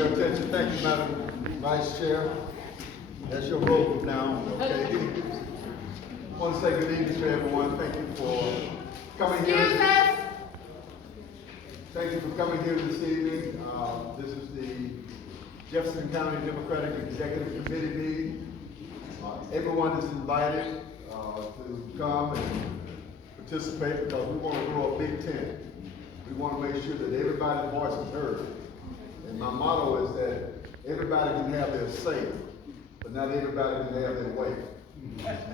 your attention. Thank you, Madam Vice Chair. That's your role from now, okay? I want to say good evening to everyone. Thank you for coming here. Thank you for coming here this evening. This is the Jefferson County Democratic Executive Committee meeting. Everyone is invited to come and participate because we want to grow a big tent. We want to make sure that everybody's voice is heard. And my motto is that everybody can have their say, but not everybody can have their way.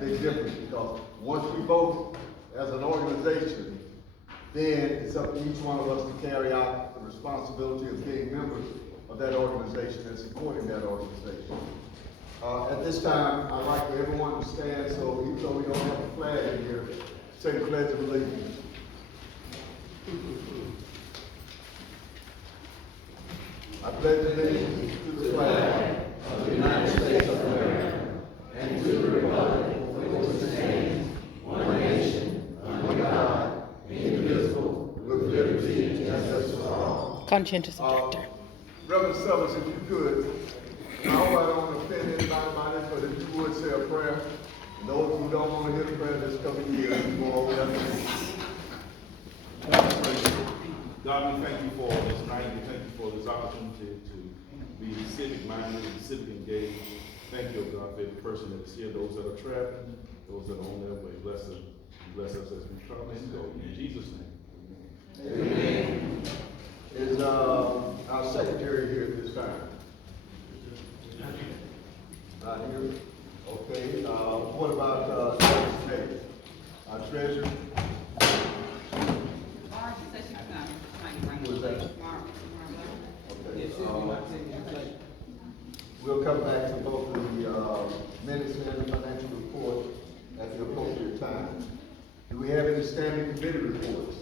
Big difference, because once we vote as an organization, then it's up to each one of us to carry out the responsibility of being members of that organization and supporting that organization. At this time, I'd like for everyone to stand, so even though we don't have a flag in here, say the Pledge of Allegiance. I pledge allegiance to the flag of the United States of America and to the republic for which it stands, one nation, under God, indivisible, with liberty and justice for all. Conscientious objector. Reverend Sellers, if you could, I hope I don't offend anybody by this, but if you would say a prayer. Those who don't want to hear the prayer this coming year, you go over that. God, we thank you for this night. We thank you for this opportunity to be civic-minded and civic-engaged. Thank you, God, for every person that is here, those that are traveling, those that are on their way. Bless us as we come and go. In Jesus' name. Amen. Is our secretary here at this time? Not here. Okay. What about our treasurer? Who is that? Okay. We'll come back to both the minutes and the financial report at the appropriate time. Do we have any standing committee reports?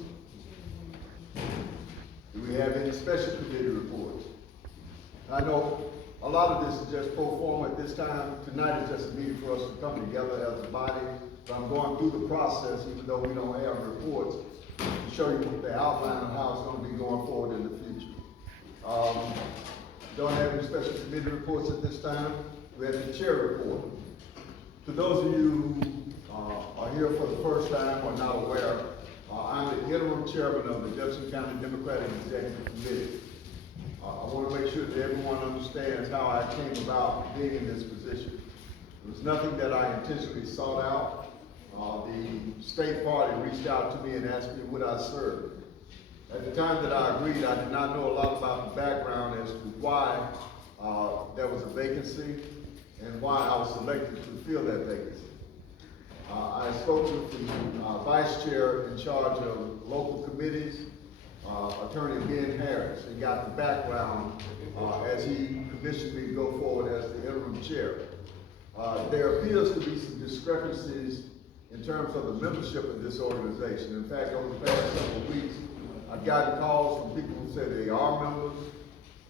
Do we have any special committee reports? I know a lot of this is just pro forma at this time. Tonight is just a meeting for us to come together as a body. So I'm going through the process, even though we don't have reports, to show you the outline of how it's going to be going forward in the future. Don't have any special committee reports at this time. We have the chair report. To those of you who are here for the first time or not aware, I'm the interim chairman of the Jefferson County Democratic Executive Committee. I want to make sure that everyone understands how I came about being in this position. It was nothing that I intentionally sought out. The state party reached out to me and asked me would I serve. At the time that I agreed, I did not know a lot about the background as to why there was a vacancy and why I was selected to fill that vacancy. I spoke with the vice chair in charge of local committees, Attorney Ben Harris, and got the background as he commissioned me to go forward as the interim chair. There appears to be some discrepancies in terms of the membership of this organization. In fact, over the past several weeks, I've gotten calls from people who say they are members,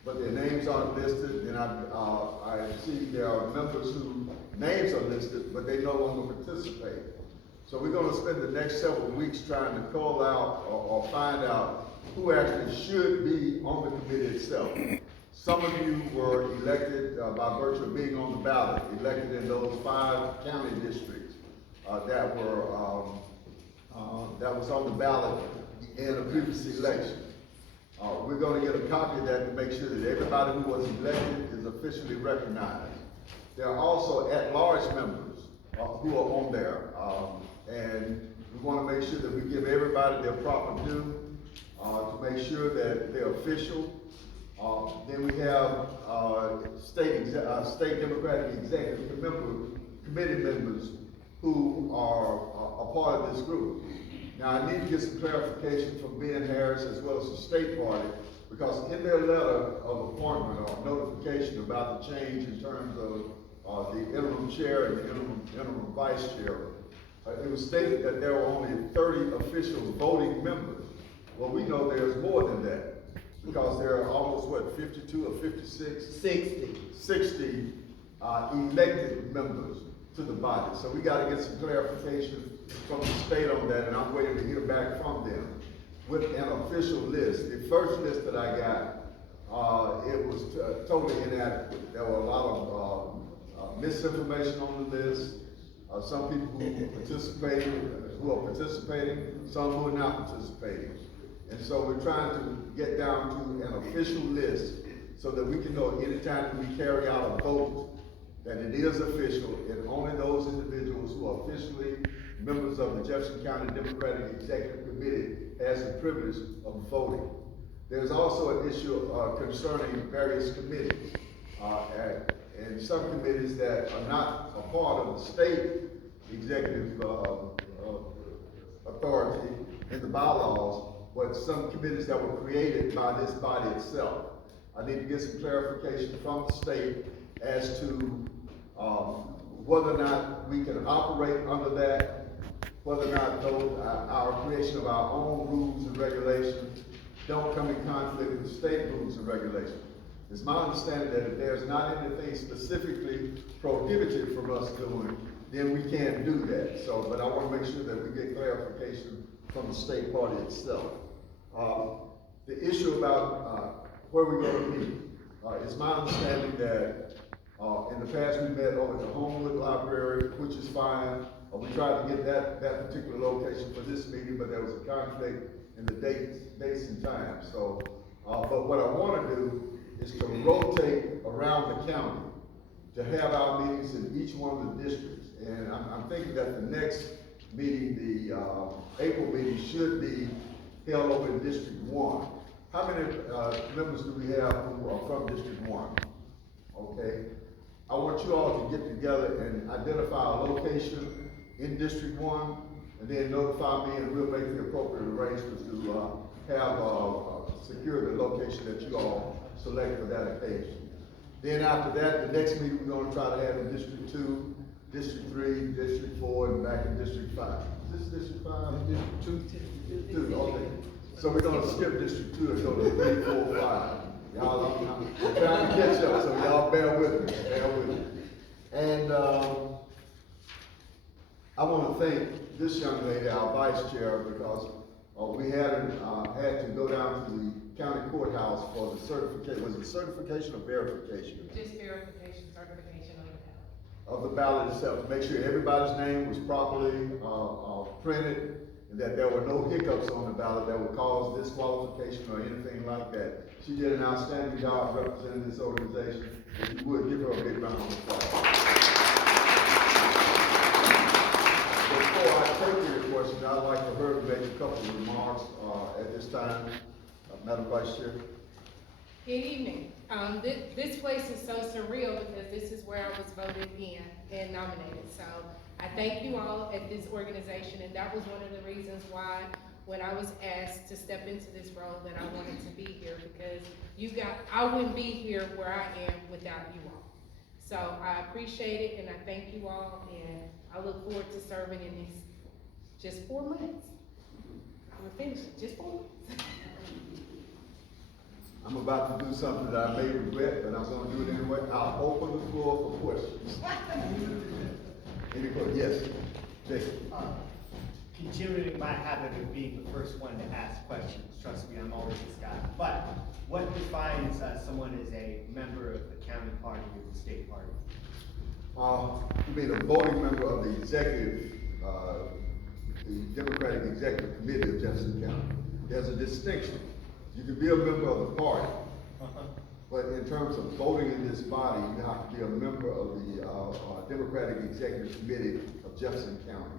but their names aren't listed, and I see there are members whose names are listed, but they no longer participate. So we're going to spend the next several weeks trying to call out or find out who actually should be on the committee itself. Some of you were elected by virtue of being on the ballot, elected in those 5 county districts that was on the ballot in a previous election. We're going to get a copy of that to make sure that everybody who was elected is officially recognized. There are also at-large members who are on there, and we want to make sure that we give everybody their proper due to make sure that they're official. Then we have state Democratic Executive Committee members who are a part of this group. Now, I need to get some clarification from Ben Harris as well as the state party, because in their letter of appointment or notification about the change in terms of the interim chair and the interim vice chair, it was stated that there were only 30 official voting members. Well, we know there's more than that, because there are almost, 52 or 56? 60 elected members to the body. So we got to get some clarification from the state on that, and I'm waiting to hear back from them with an official list. The first list that I got it was totally inadequate. There were a lot of misinformation on the list. Some people who are participating, some who are not participating. And so we're trying to get down to an official list so that we can know anytime we carry out a vote that it is official, and only those individuals who are officially members of the Jefferson County Democratic Executive Committee has the privilege of voting. There's also an issue concerning various committees, and some committees that are not a part of the state executive authority in the bylaws, but some committees that were created by this body itself. I need to get some clarification from the state as to whether or not we can operate under that, whether or not those, our creation of our own rules and regulations don't come in conflict with state rules and regulations. It's my understanding that if there's not anything specifically prohibited from us doing, then we can't do that. So, but I want to make sure that we get clarification from the state party itself. The issue about where we're going to meet, it's my understanding that in the past we met over at the Homewood Library, which is fine. We tried to get that particular location for this meeting, but there was a conflict in the dates and times. So, but what I want to do is to rotate around the county to have our meetings in each one of the districts. And I'm thinking that the next meeting, the April meeting, should be held over in District 1. How many members do we have who are from District 1? Okay. I want you all to get together and identify a location in District 1, and then notify me, and we'll make the appropriate arrangements to have secure the location that you all select for that occasion. Then after that, the next meeting we're going to try to have in District 2, District 3, District 4, and back in District 5. Is this District 5? District 2. Okay. So we're going to skip District 2 and go to 3, 4, 5. Y'all, I'm trying to catch up, so y'all bear with me, And I want to thank this young lady, our vice chair, because we had to go down to the county courthouse for the certification. Was it certification or verification? Just verification, certification of the ballot itself, to make sure everybody's name was properly printed, and that there were no hiccups on the ballot that would cause disqualification or anything like that. She did an outstanding job representing this organization. If you would, give her a big round of applause. Before I take your questions, I'd like for her to make a couple of remarks at this time. Madam Vice Chair. Good evening. This place is so surreal because this is where I was voted in and nominated. So I thank you all at this organization, and that was one of the reasons why when I was asked to step into this role that I wanted to be here, because I wouldn't be here where I am without you all. So I appreciate it, and I thank you all, and I look forward to serving in these just 4 months. We're finished, just 4 months. I'm about to do something that I may regret, but I'm going to do it anyway. I'll open the floor for questions. Any questions? Yes, Jason. Continuing my habit of being the first one to ask questions, trust me, I'm always this guy. But what defines someone as a member of the county party or the state party? You mean a voting member of the executive, the Democratic Executive Committee of Jefferson County. There's a distinction. You can be a member of the party, but in terms of voting in this body, you have to be a member of the Democratic Executive Committee of Jefferson County.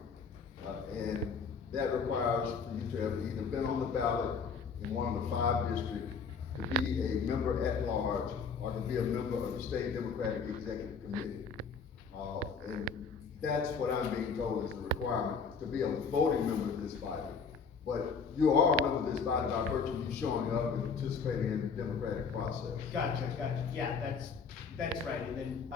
And that requires for you to have either been on the ballot in one of the 5 districts, to be a member at large, or to be a member of the State Democratic Executive Committee. And that's what I'm being told is the requirement, to be a voting member of this body. But you are a member of this body by virtue of you showing up and participating in the democratic process. Gotcha. Yeah, that's right. And then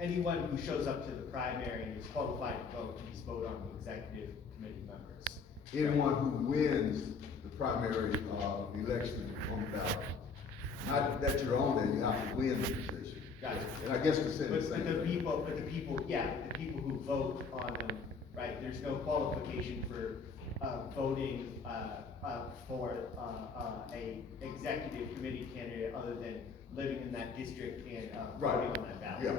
anyone who shows up to the primary and is qualified to vote, please vote on the executive committee members. Anyone who wins the primary election on the ballot. Not that you're on there, you have to win the position. Gotcha. And I guess we're saying the same But the thing. people who vote on them, right? There's no qualification for voting for, a executive committee candidate other than living in that district and, voting on that ballot. Yeah,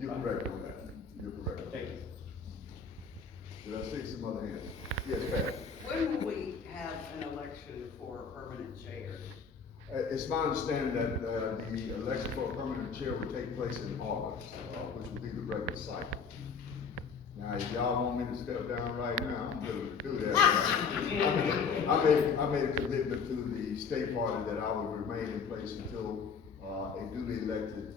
you're correct on that. You're correct. Thank you. Did I see some other hands? Yes, Pat. When will we have an election for a permanent chair? It's my understanding that, the election for a permanent chair will take place in August, which will be the regular cycle. Now, if y'all want me to step down right now, I'm willing to do that. I made a commitment to the state party that I would remain in place until, a duly elected,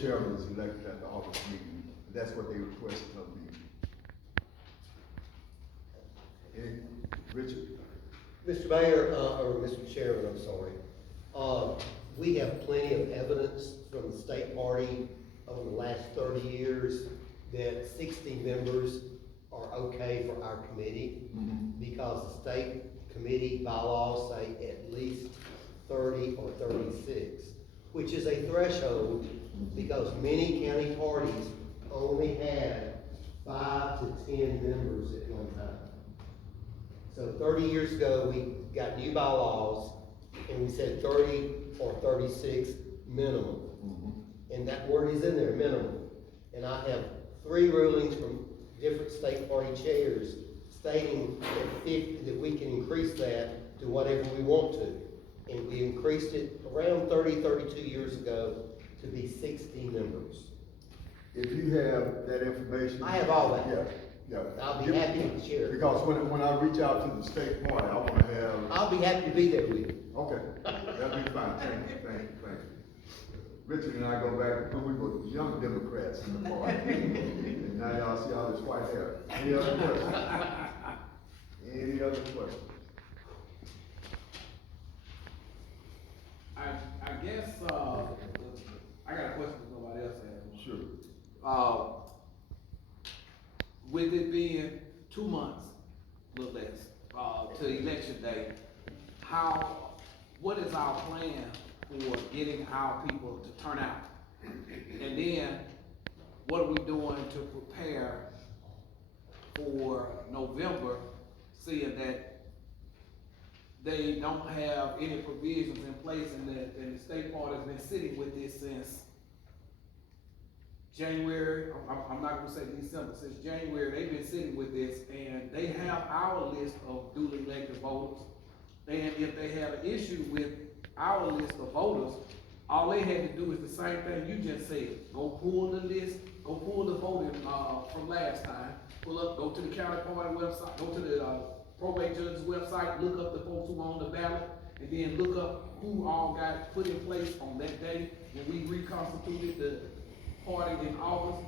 chairman is elected at the August meeting. That's what they requested of me. Richard? Mr. Mayor, or Mr. Chairman, I'm sorry. We have plenty of evidence from the state party over the last 30 years that 60 members are okay for our committee because the state committee bylaws say at least 30 or 36, which is a threshold because many county parties only had 5 to 10 members at one time. So 30 years ago, we got new bylaws, and we said 30 or 36 minimum. And that word is in there, minimum. And I have 3 rulings from different state party chairs stating that we can increase that to whatever we want to. And we increased it around 32 years ago to be 60 members. If you have that information. I have all that. Yeah, yeah. I'll be happy to share it. Because when I reach out to the state party, I wanna have. I'll be happy to be there with you. Okay, that'd be fine, thank you. Richard and I go back, when we were young Democrats in the party. And now y'all see all this white hair. Any other questions? Any other questions? I guess, I got a question if nobody else has. Sure. With it being 2 months, a little less, to election day, what is our plan for getting our people to turn out? And then, what are we doing to prepare for November, seeing that they don't have any provisions in place and the state party has been sitting with this since January, I'm not gonna say December, since January, they've been sitting with this, and they have our list of duly elected voters. And if they have an issue with our list of voters, all they had to do is the same thing you just said. Go pull the list, go pull the voting, from last time, go to the county party website, go to the, probate judge's website, look up the folks who are on the ballot, and then look up who all got put in place on that day when we reconstituted the party in August.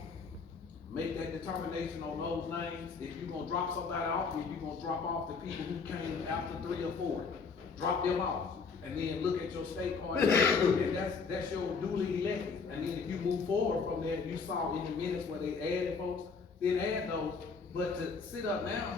Make that determination on those names. If you're gonna drop somebody off, if you're gonna drop off the people who came after 3 or 4, drop them off. And then look at your state party, and that's your duly elected. And then if you move forward from there, you saw in the minutes where they added folks, then add those. But to sit up now,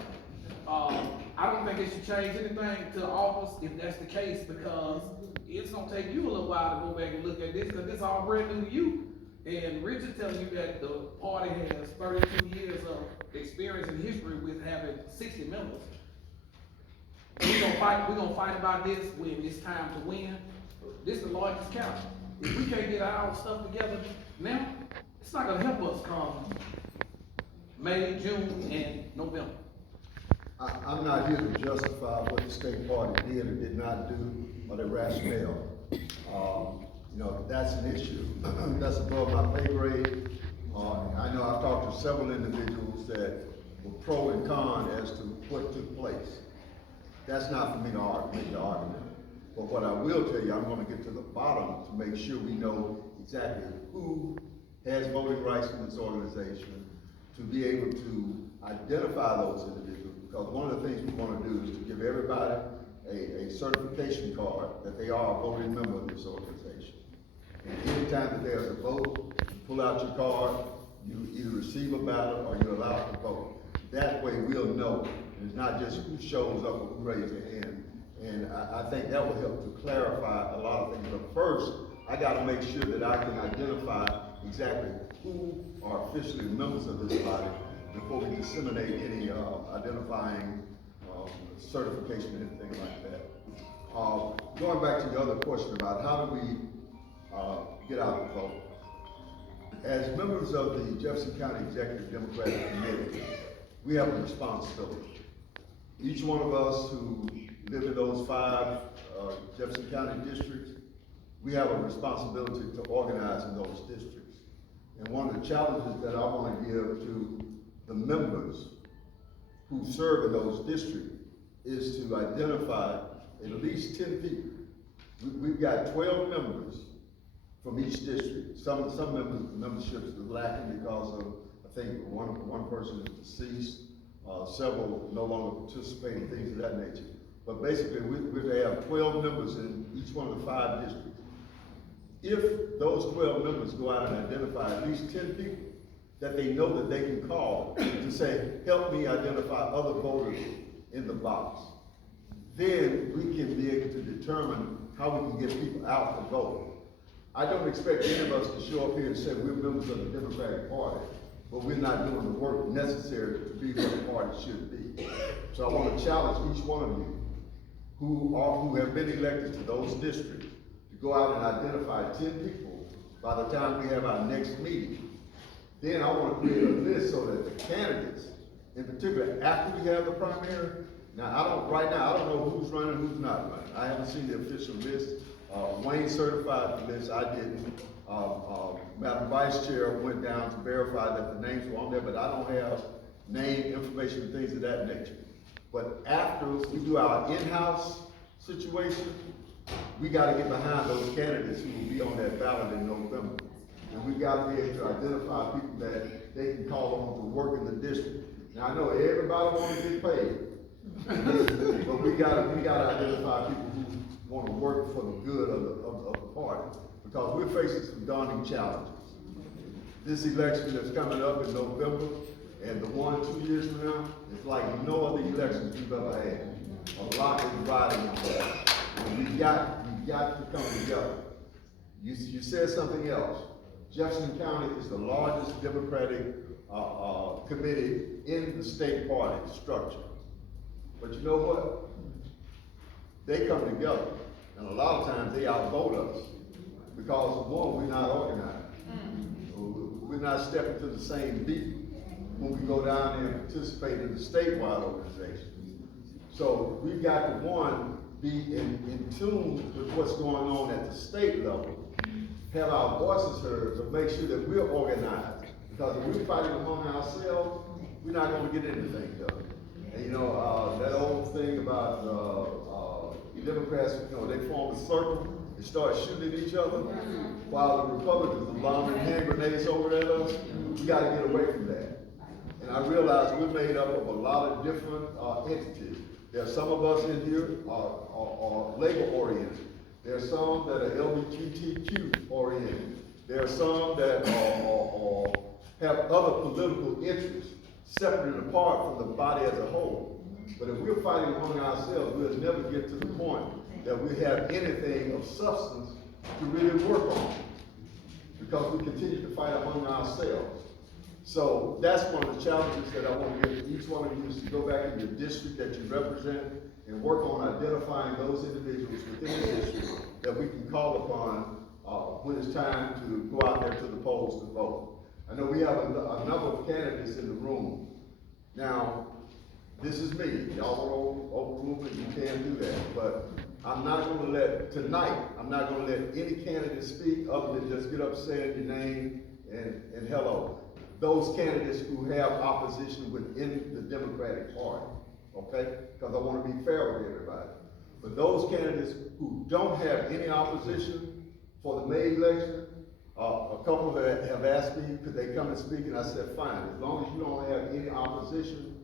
I don't think it should change anything to August if that's the case, because it's gonna take you a little while to go back and look at this, because it's all brand new to you. And Richard telling you that the party has 32 years of experience and history with having 60 members. We're gonna fight about this when it's time to win. This is the largest county. If we can't get our stuff together now, it's not gonna help us come May, June, and November. I'm not here to justify what the state party did or did not do, or the rationale. That's an issue. That's above my pay grade. I know I've talked to several individuals that were pro and con as to what took place. That's not for me to make the argument. But what I will tell you, I'm gonna get to the bottom to make sure we know exactly who has voting rights in this organization, to be able to identify those individuals. Because one of the things we wanna do is to give everybody a certification card that they are a voting member of this organization. And anytime that there's a vote, you pull out your card, you either receive a ballot or you're allowed to vote. That way we'll know. It's not just who shows up or who raises their hand. And I think that will help to clarify a lot of things. But first, I gotta make sure that I can identify exactly who are officially members of this body before we disseminate any identifying certification, anything like that. Going back to your other question about how do we, get out the vote. As members of the Jefferson County Executive Democratic Committee, we have a responsibility. Each one of us who live in those 5 Jefferson County districts, we have a responsibility to organize in those districts. And one of the challenges that I want to give to the members who serve in those districts is to identify at least 10 people. We've got 12 members from each district. Some memberships are lacking because of, I think, one person is deceased, several no longer participate in things of that nature. But basically, we have 12 members in each one of the 5 districts. If those 12 members go out and identify at least 10 people that they know that they can call to say, help me identify other voters in the box, then we can be able to determine how we can get people out to vote. I don't expect any of us to show up here and say we're members of the Democratic Party, but we're not doing the work necessary to be what the party should be. So I want to challenge each one of you who have been elected to those districts to go out and identify 10 people by the time we have our next meeting. Then I want to create a list so that the candidates, in particular, after we have the primary, now right now I don't know who's running, who's not running. I haven't seen the official list. Wayne certified the list, I didn't. Madam Vice Chair went down to verify that the names were on there, but I don't have name, information, and things of that nature. But after we do our in-house situation, we gotta get behind those candidates who will be on that ballot in November. And we gotta be able to identify people that they can call on to work in the district. Now, I know everybody wants to get paid, but we gotta identify people who want to work for the good of the party, because we're facing some daunting challenges. This election that's coming up in November, and the one 2 years from now, it's like no other elections we've ever had. A lot is riding on that. And we got to come together. You said something else. Jefferson County is the largest Democratic committee in the state party structure. But you know what? They come together, and a lot of times they outvote us because, one, we're not organized. We're not stepping to the same beat when we go down there and participate in the statewide organization. So we've got to, one, be in tune with what's going on at the state level, have our voices heard, but make sure that we're organized. Because if we're fighting among ourselves, we're not going to get anything done. And you know, that old thing about Democrats, you know, they form a circle and start shooting at each other, while the Republicans are launching hand grenades over at us. We got to get away from that. And I realize we're made up of a lot of different entities. There are some of us in here are labor oriented. There are some that are LGBTQ oriented. There are some that have other political interests, separate and apart from the body as a whole. But if we're fighting among ourselves, we'll never get to the point that we have anything of substance to really work on, because we continue to fight among ourselves. So that's one of the challenges that I want to give each one of you, is to go back in your district that you represent and work on identifying those individuals within the district that we can call upon when it's time to go out there to the polls to vote. I know we have a number of candidates in the room. Now, this is me. Y'all overrule me, you can't do that. But I'm not going to let, tonight, I'm not going to let any candidate speak other than just get up saying your name and hello. Those candidates who have opposition within the Democratic Party, okay? Because I want to be fair with everybody. But those candidates who don't have any opposition for the May election, a couple have asked me, could they come and speak? And I said, fine. As long as you don't have any opposition,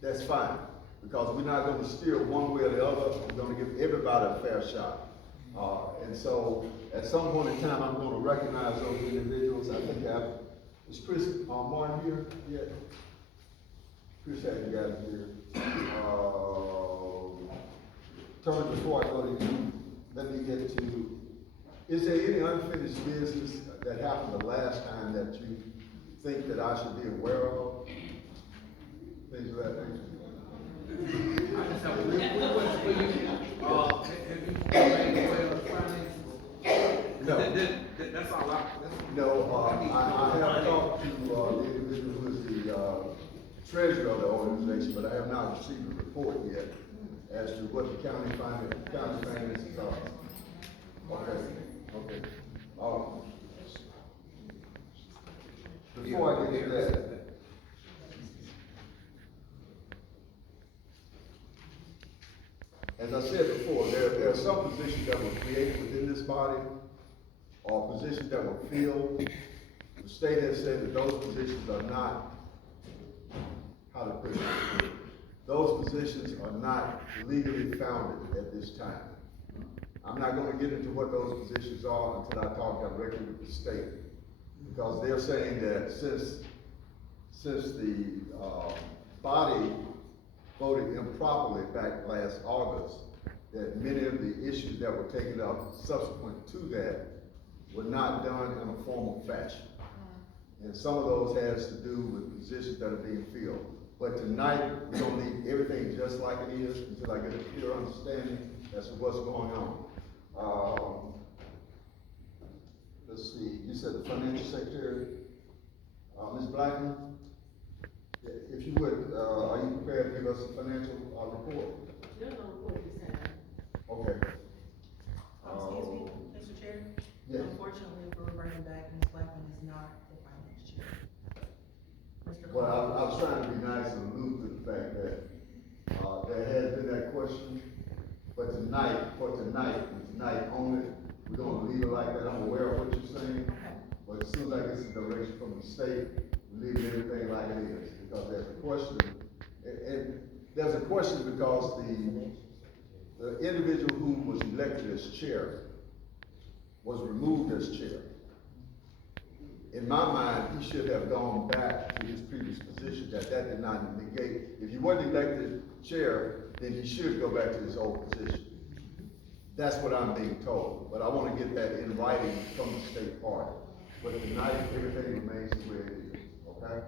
that's fine. Because we're not going to steer one way or the other. We're going to give everybody a fair shot. And so, at some point in time, I'm going to recognize those individuals. I think is Chris Martin here yet? Chris hasn't got here. Turn before I go to you, let me get to, is there any unfinished business that happened the last time that you think that I should be aware of? Things of that nature. I just have a real quick question for you. Have you made aware of finances? No. That's all I. No, I have talked to, the individual who is the, treasurer of the organization, but I have not received a report yet as to what the county finances are. Okay. Before I get to that, as I said before, there are some positions that were created within this body, or positions that were filled. The state has said that those positions are not, how to put it, those positions are not legally founded at this time. I'm not gonna get into what those positions are until I talk directly with the state, because they're saying that since the, body voted improperly back last August, that many of the issues that were taken up subsequent to that were not done in a formal fashion. And some of those has to do with positions that are being filled. But tonight, we're gonna leave everything just like it is until I get a clear understanding as to what's going on. Let's see, you said the financial secretary, Ms. Blackman? If you would, are you prepared to give us a financial, report? There's no report you sent. Okay. Excuse me, Mr. Chair? Yes. Unfortunately, for reverting back, Ms. Blackman is not the finance chair. Mr. Well, I Carter. was trying to be nice and allude to the fact that, there has been that question, but tonight only, we're gonna leave it like that. I'm aware of what you're saying, Okay. but as soon as I get some direction from the state, we leave everything like it is, because there's a question, and there's a question because the individual who was elected as chair was removed as chair. In my mind, he should have gone back to his previous position, that did not negate. If he wasn't elected chair, then he should go back to his old position. That's what I'm being told, but I wanna get that in writing from the state party. But tonight, everything remains the way it is, okay?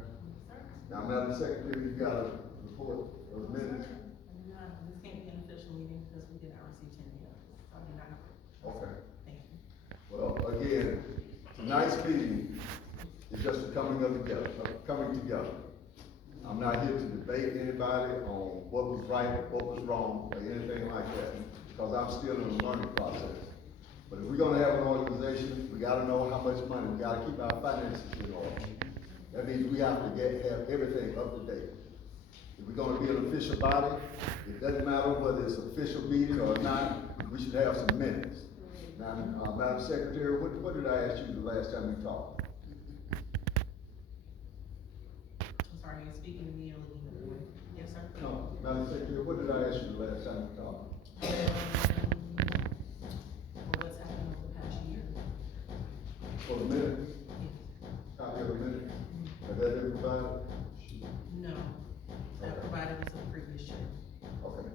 Now, Madam Secretary, you got a report of minutes? This can't be an official meeting because we did not receive 10 yet. So I do not have. Okay. Thank you. Well, again, tonight's meeting is just a coming together. I'm not here to debate anybody on what was right, what was wrong, or anything like that, because I'm still in the learning process. But if we're gonna have an organization, we gotta know how much money, we gotta keep our finances in order. That means we have to have everything up to date. If we're gonna be an official body, it doesn't matter whether it's an official meeting or not, we should have some minutes. Now, Madam Secretary, what did I ask you the last time we talked? I'm sorry, you're speaking to me or looking at me? Yes, sir? No, Madam Secretary, what did I ask you the last time we talked? Well, what's happened over the past year? For the minutes? Copy of the minutes? Has that been provided? No, that provided was a previous year. Okay.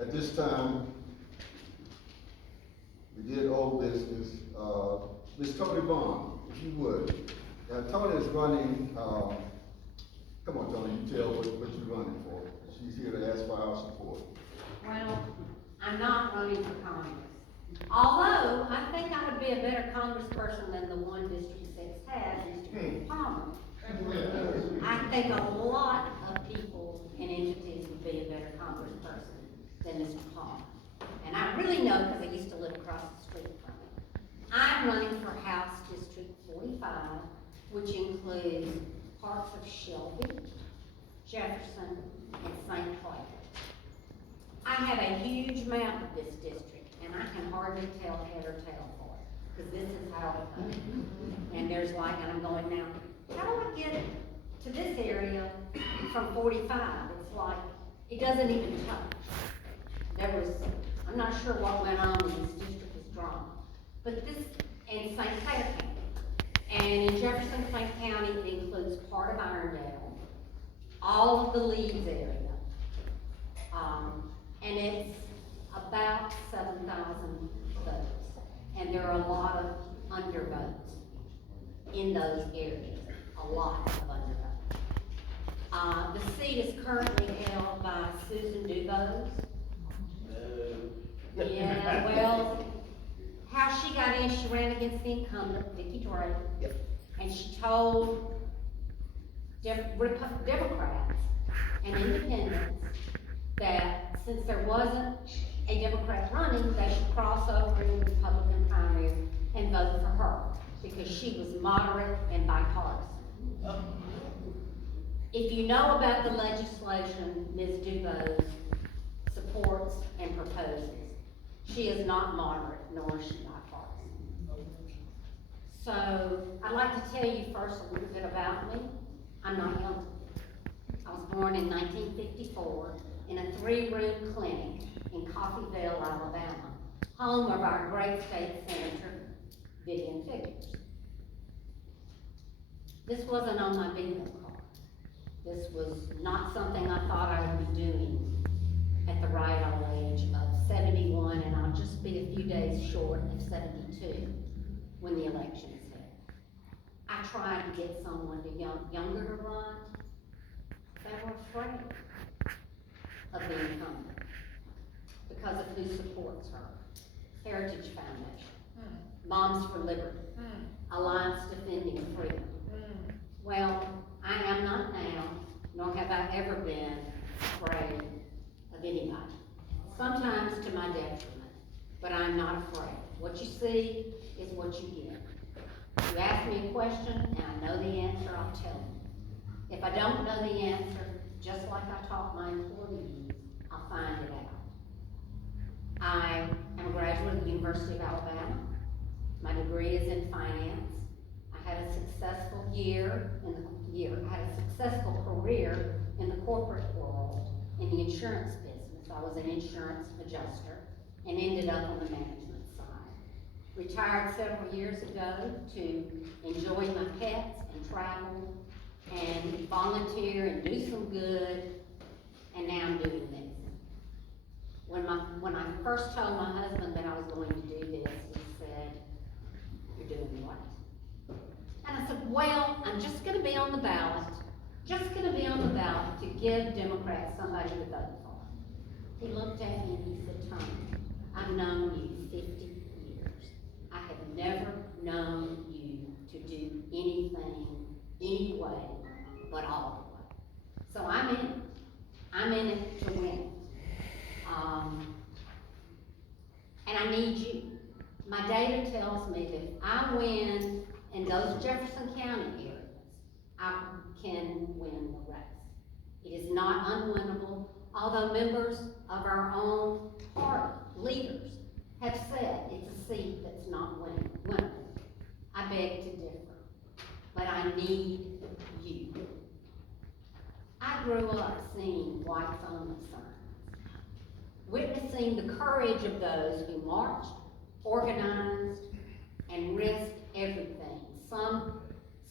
At this time, we did old business, Ms. Tony Bond, if you would. Now, Tony is running, come on, Tony, you tell what you're running for. She's here to ask for our support. Well, I'm not running for Congress. Although, I think I would be a better congressperson than the one District 6 has, Mr. Palmer. I think a lot of people and entities would be a better congressperson than Mr. Palmer. And I really know because I used to live across the street from him. I'm running for House District 45, which includes parts of Shelby, Jefferson, and St. Clair. I have a huge map of this district, and I can hardly tell head or tail for it, because this is how it goes. And there's like, and I'm going now, how do I get to this area from 45? It's like, it doesn't even touch. I'm not sure what went on when this district was drawn. But this, and St. Clair County. And in Jefferson County, it includes part of Irondale, all of the Leeds area. And it's about 7,000 votes. And there are a lot of undervotes in those areas, a lot of undervotes. The seat is currently held by Susan Dubose. Yeah, well, how she got in, she ran against the incumbent, Vicki Drake. Yep. And she told Democrats and independents that since there wasn't a Democrat running, they should cross over in the Republican primary and vote for her, because she was moderate and bipartisan. If you know about the legislation Ms. Dubose supports and proposes, she is not moderate, nor is she bipartisan. So, I'd like to tell you first a little bit about me. I'm not young. I was born in 1954 in a 3-room clinic in Coffeyville, Alabama, home of our great state senator, Vivian Figures. This wasn't on my bingo card. This was not something I thought I would be doing at the right old age of 71, and I'll just be a few days short of 72 when the election is held. I tried to get someone younger to run. They were afraid of the incumbent because of who supports her. Heritage Foundation, Moms for Liberty, Alliance Defending Freedom. Well, I am not now, nor have I ever been afraid of anybody. Sometimes to my detriment, but I'm not afraid. What you see is what you get. You ask me a question and I know the answer, I'll tell you. If I don't know the answer, just like I taught my employees, I'll find it out. I am a graduate of the University of Alabama. My degree is in finance. I had a successful career in the corporate world, in the insurance business. I was an insurance adjuster and ended up on the management side. Retired several years ago to enjoy my pets and travel and volunteer and do some good, and now I'm doing this. When I first told my husband that I was going to do this, he said, "You're doing what?" And I said, "Well, I'm just gonna be on the ballot, to give Democrats somebody to vote for." He looked at me and he said, "Tony, I've known you 50 years. I have never known you to do anything, any way, but all the way. So I'm in it. I'm in it to win. And I need you. My data tells me that if I win in those Jefferson County areas, I can win the race. It is not unwinnable, although members of our own party, leaders, have said it's a seat that's not winnable. I beg to differ, but I need you. I grew up seeing whites only signs, witnessing the courage of those who marched, organized, and risked everything. Some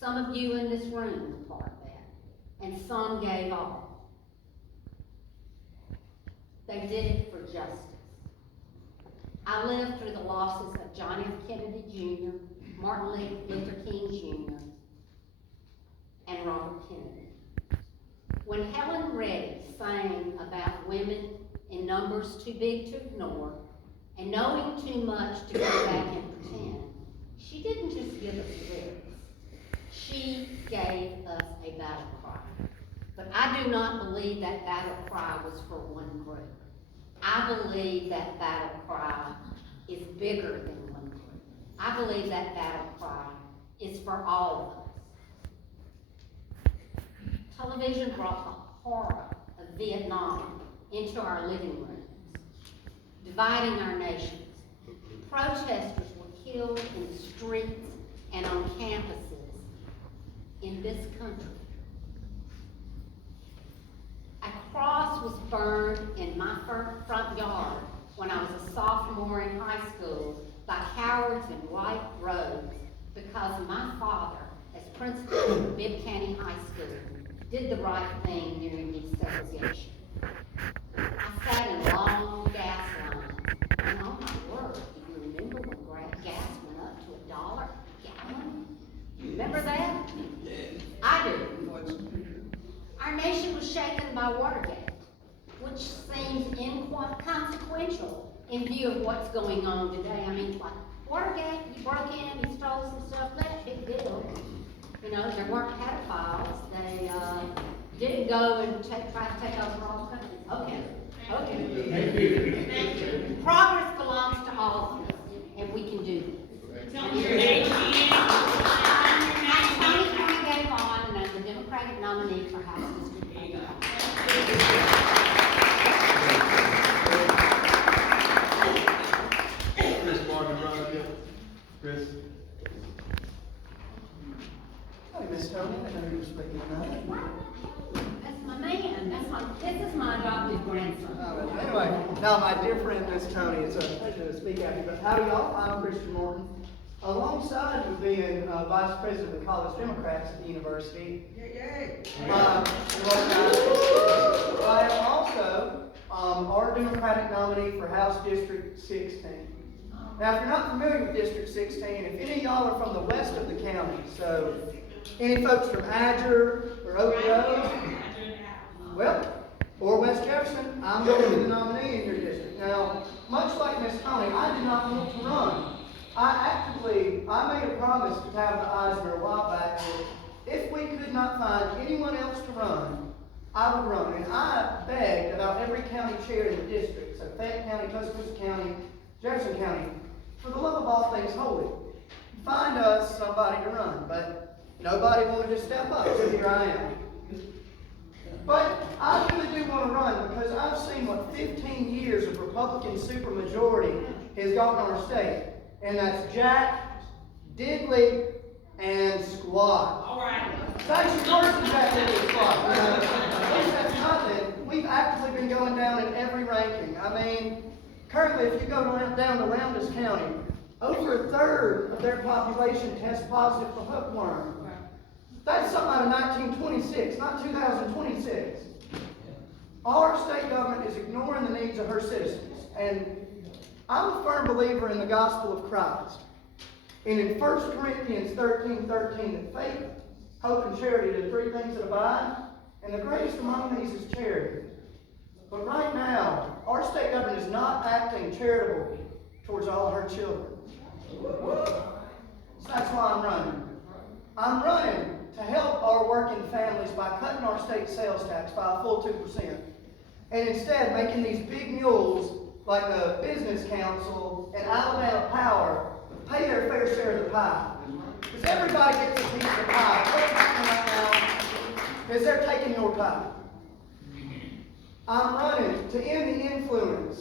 of you in this room were part of that, and some gave all. They did it for justice. I lived through the losses of John F. Kennedy Jr., Martin Luther King Jr., and Robert Kennedy. When Helen Reddy sang about women in numbers too big to ignore and knowing too much to go back and pretend, she didn't just give us lyrics. She gave us a battle cry. But I do not believe that battle cry was for one group. I believe that battle cry is bigger than one group. I believe that battle cry is for all of us. Television brought the horror of Vietnam into our living rooms, dividing our nations. Protesters were killed in the streets and on campuses in this country. A cross was burned in my front yard when I was a sophomore in high school by cowards in white robes because my father, as principal of Bibb County High School, did the right thing during desegregation. I sat in long gas lines, and oh my word, do you remember when gas went up to $1 a gallon? Remember that? I do. Our nation in view of what's going on today. I mean, like, Watergate, you broke in, you stole some stuff, that big deal. You know, there weren't pedophiles, they, didn't go and try to take over all countries. Okay, okay. Progress belongs to all of us, and we can do this. I'm Tony Gay Vaughn, and I'm the Democratic nominee for House District 8. Chris Martin, right here. Chris? Hi, Miss Tony, I know you're speaking tonight. That's my man, this is my adopted grandson. Anyway, now my dear friend, Miss Tony, it's a pleasure to speak after you, but howdy y'all, I'm Christian Morton. Alongside of being Vice President of the College Democrats at the university, I am also our Democratic nominee for House District 16. Now, if you're not familiar with District 16, if any of y'all are from the west of the county, so any folks from Adger or Oak Grove, well, or West Jefferson, I'm going to be the nominee in your district. Now, much like Miss Tony, I did not want to run. I made a promise to Tabitha Eisner a while back that if we could not find anyone else to run, I would run. And I begged about every county chair in the district, so Fayette County, Tuscaloosa County, Jefferson County, for the love of all things holy, find us somebody to run. But nobody wanted to step up, so here I am. But I really do want to run because I've seen what 15 years of Republican supermajority has gotten our state. And that's Jack, Diddley, and Squad. All right. It's actually worse than Jack, Diddley, and Squad. At least that's nothing. We've actively been going down in every ranking. I mean, currently, if you go down to Lowndes County, over a third of their population tests positive for hookworm. That's something out of 1926, not 2026. Our state government is ignoring the needs of her citizens. And I'm a firm believer in the gospel of Christ. And in 1 Corinthians 13:13, that faith, hope, and charity are the three things that abide. And the greatest among these is charity. But right now, our state government is not acting charitably towards all of her children. So that's why I'm running. I'm running to help our working families by cutting our state sales tax by a full 2%. And instead making these big mules like the Business Council and Alabama Power pay their fair share of the pie. Because everybody gets a piece of the pie. What's happening right now is they're taking your pie. I'm running to end the influence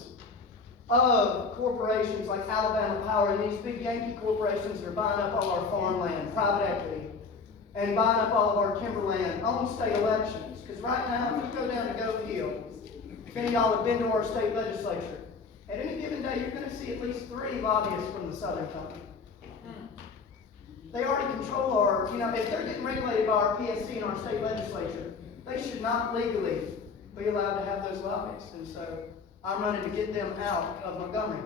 of corporations like Alabama Power and these big Yankee corporations that are buying up all our farmland, private equity, and buying up all of our timberland on state elections. Because right now, if you go down to Goat Hill, if any of y'all have been to our state legislature, at any given day, you're going to see at least 3 lobbyists from the Southern Company. They already control our, if they're getting regulated by our PSC and our state legislature, they should not legally be allowed to have those lobbyists. And so I'm running to get them out of Montgomery.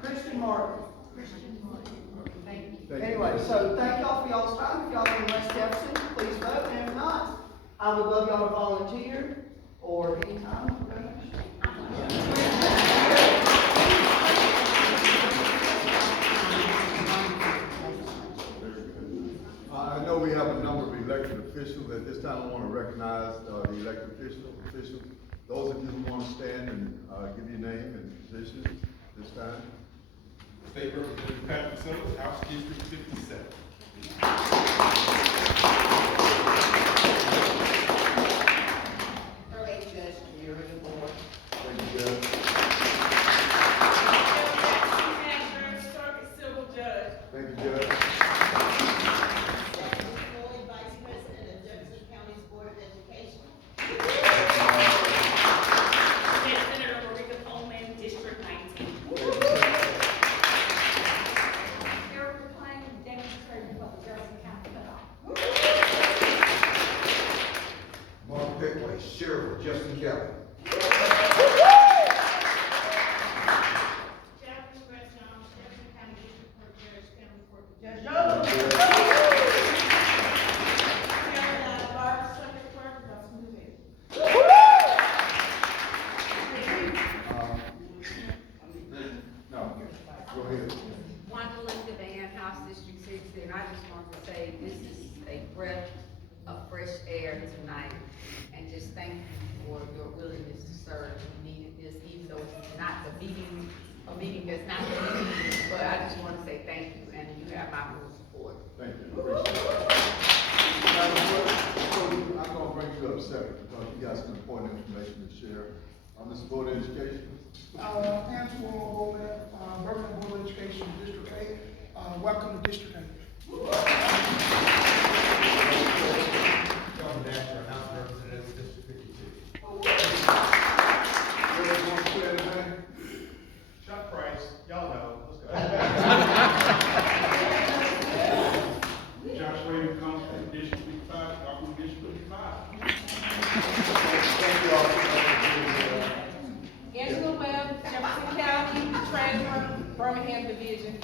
Christian Martin. Anyway, so thank y'all for y'all's time. If y'all are in West Jefferson, please vote. And if not, I would love y'all to volunteer or any time. I know we have a number of elected officials. At this time, I want to recognize the elected officials. Those of you who want to stand and give your name and position this time. State Representative Patrick Simmons, House District 57. Judge, you're in the board. Thank you, Judge. Civil Judge. Thank you, Judge. Vice President of Jefferson County Board of Education. Senator Marika Coleman, District 19. Demonstrator for the Jefferson County Cutoff. here tonight and just thank you for your willingness to serve. We needed this, even though it's not a meeting that's not the meeting, but I just want to say thank you, and you have my full support. Thank you, appreciate it. Madam Clerk, I'm gonna bring you up separate, because you got some important information to share on this Board of Education. Antoine Bowman, Birmingham Board of Education, District 8. Welcome to District 8. John Dasher, House of Representatives, District 52. Chuck Price, y'all know, let's go. Josh Wade comes from District 55, welcome to District 55. Thank you all. Angela Webb, Jefferson County, Treasurer, Birmingham Division.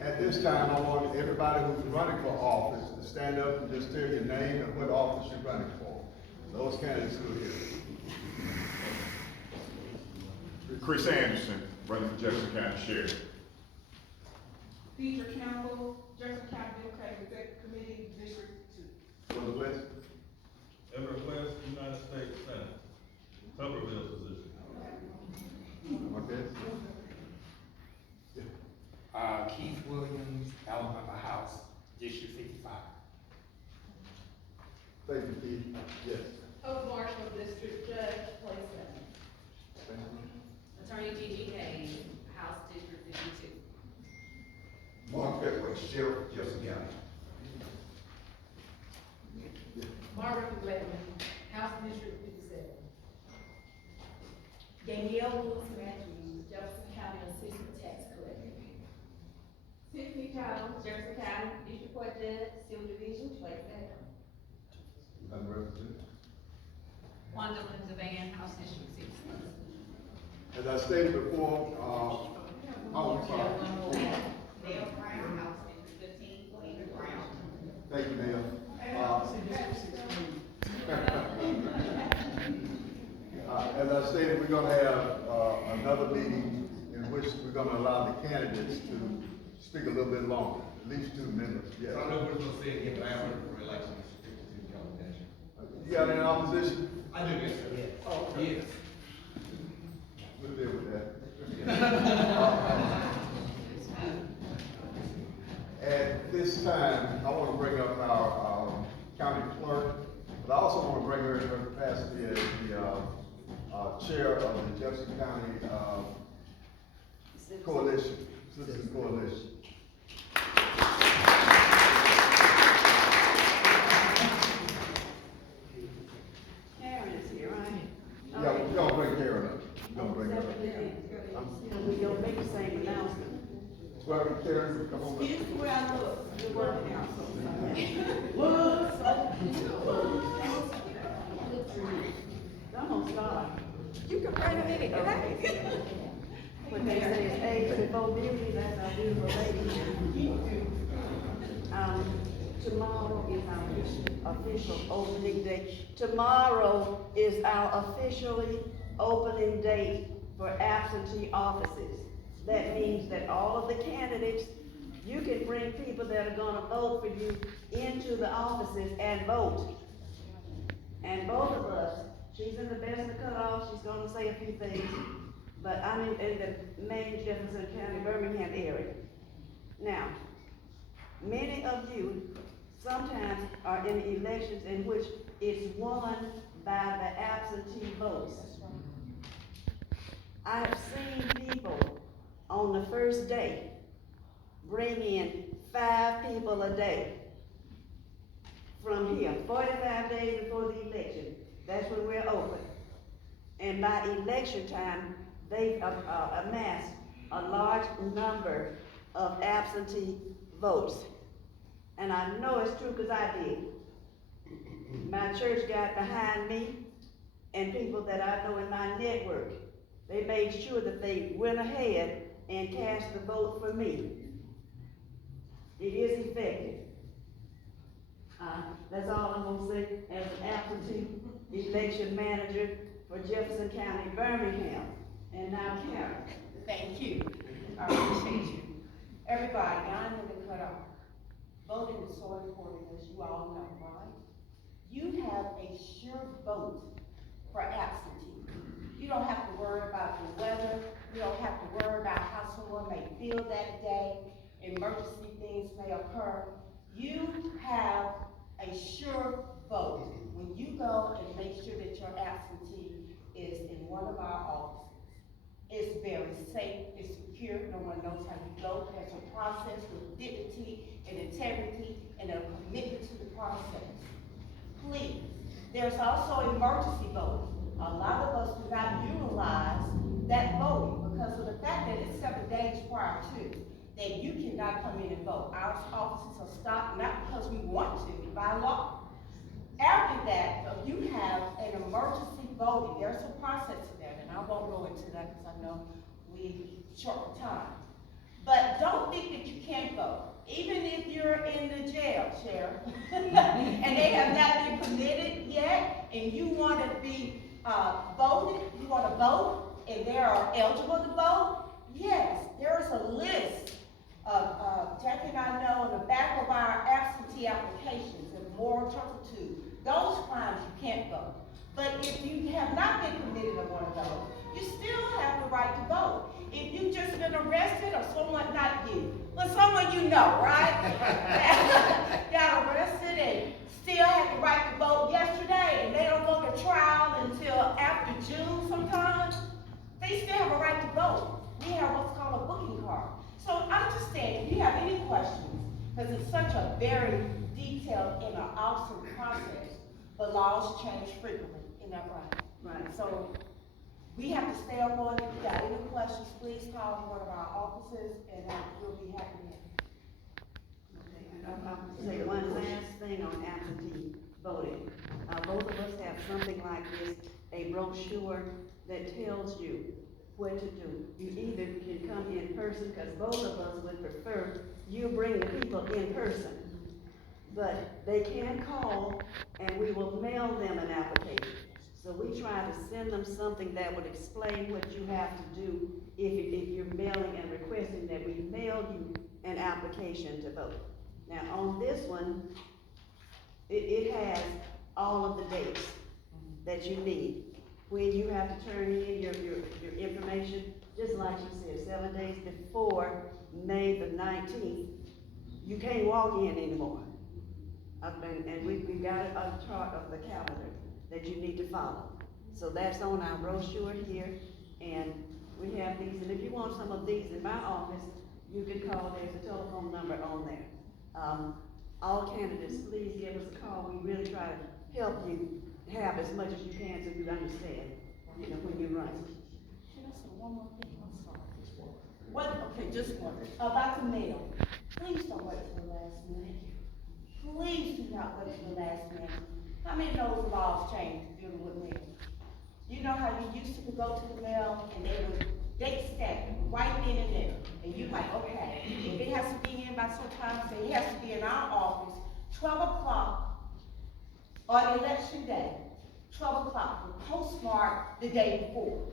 At this time, I want everybody who's running for office to stand up and just tell your name and what office you're running for. Those candidates who are here. Chris Anderson, running for Jefferson County Sheriff. Deidre Campbell, Jefferson County Democrats Executive Committee, District 2. For the list. Everett West, United States Senate, Tuberville position. Okay. Keith Williams, Alabama House, District 55. Thank you, Keith. Yes. Hope Marshall, District Judge, place 7. Thank you. Attorney Gigi Hayes, House District 52. Mark Fedway, Sheriff, Jefferson County. Margaret Redmond, House District 57. Danielle Lewis Matthews, Jefferson County Assistant Tax Collector. Tiffany Jones, Jefferson County District Court Judge, Civil Division, place 7. Unrepresented. Wanda Devan, House District 6. As I stated before, I'm sorry. Dale Brown, House District 15, Queen Brown. Thank you, Mayor. As I stated, we're gonna have, another meeting in which we're gonna allow the candidates to speak a little bit longer, at least 2 minutes, yes. I don't know what you're gonna say again, but I am running for election, District 52, John Dasher. You got any opposition? I do, yes, sir. Oh, okay. Yes. We'll deal with that. At this time, I want to bring up our county clerk, but I also want to bring her in her capacity as the chair of the Jefferson County Coalition, Citizen Coalition. Karen is here, right? Yeah, we're gonna bring Karen up. We're gonna bring her up. We don't make the same announcement. Well, Karen, come on up. Here's where I look, the working council. I'm gonna start. You can bring them in it, okay? When they say age before beauty, that's our beautiful lady. Tomorrow is our official opening day. Tomorrow is our officially opening date for absentee offices. That means that all of the candidates, you can bring people that are gonna vote for you into the offices and vote. And both of us, she's in the basement cutoff, she's gonna say a few things, but I'm in the main Jefferson County, Birmingham area. Now, many of you sometimes are in elections in which it's won by the absentee votes. I have seen people on the first day bring in 5 people a day from here, 45 days before the election. That's when we're open. And by election time, they've amassed a large number of absentee votes. And I know it's true because I did. My church got behind me and people that I know in my network. They made sure that they went ahead and cast the vote for me. It is effective. That's all I'm gonna say as an absentee election manager for Jefferson County, Birmingham. And now Karen. Thank you. I appreciate you. Everybody, I'm in the cutoff. voting is so important, as you all know, right? You have a sure vote for absentee. You don't have to worry about the weather, you don't have to worry about how someone may feel that day, emergency things may occur. You have a sure vote when you go and make sure that your absentee is in one of our offices. It's very safe, it's secure, no one knows how you vote. There's a process with dignity and integrity and a commitment to the process. Please, there's also emergency voting. A lot of us do not utilize that voting because of the fact that it's 7 days prior to, that you cannot come in and vote. Our offices are stopped, not because we want to, by law. After that, you have an emergency voting. There's a process to that, and I won't go into that because I know we short time. But don't think that you can't vote. Even if you're in the jail, Sheriff, and they have not been committed yet, and you want to be voted, you want to vote, and they are eligible to vote, yes, there is a list of, Jackie and I know in the back of our absentee applications, of moral turpitude, those crimes you can't vote. But if you have not been committed of one of those, you still have the right to vote. If you've just been arrested or someone, not you, but someone you know, right? Got arrested and still have the right to vote yesterday, and they don't go to trial until after June sometimes, they still have a right to vote. We have what's called a booking card. So understand, if you have any questions, because it's such a very detailed and an awesome process, but laws change frequently, isn't that right? Right. So we have to stay up on it. If you got any questions, please call one of our offices, and we'll be happy to help. Okay, and I'll say one last thing on absentee voting. Both of us have something like this, a brochure that tells you what to do. You either can come in person, because both of us would prefer you bring the people in person. But they can call, and we will mail them an application. So we try to send them something that would explain what you have to do if you're mailing and requesting that we mail you an application to vote. Now, on this one, it has all of the dates that you need. When you have to turn in your information, just like you said, 7 days before May the 19th, you can't walk in anymore. And we've got a chart of the calendar that you need to follow. So that's on our brochure here, and we have these, and if you want some of these in my office, you can call, there's a telephone number on there. All candidates, please give us a call. We really try to help you have as much as you can so you understand, when you run. Should I say one more thing? I'm sorry. Okay, just one. About the mail. Please don't wait till the last minute. Please do not wait till the last minute. How many know the laws changed dealing with mail? You know how you used to go to the mail and they would date stamp it right then and there. And you're like, okay, if it has to be in by some time, say it has to be in our office, 12 o'clock on election day, 12 o'clock, with postmark the day before.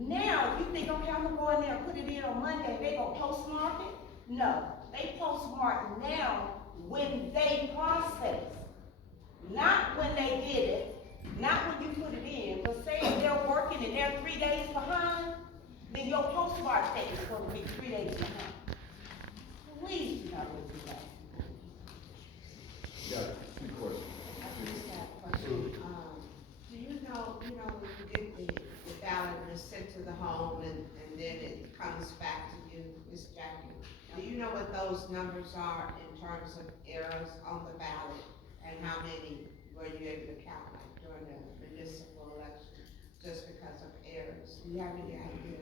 Now, you think, okay, I'm gonna go in there and put it in on Monday, they gonna postmark it? No, they postmark now when they process. Not when they did it, not when you put it in, but say if they're working and they're 3 days behind, then your postmark date is going to be 3 days behind. Please do not wait too long. Got two questions. I just have a question. Do you know, when you get the ballot and it's sent to the home and then it comes back to you, Ms. Jackie, do you know what those numbers are in terms of errors on the ballot? And how many were you able to count during the municipal election just because of errors? Do you have any idea?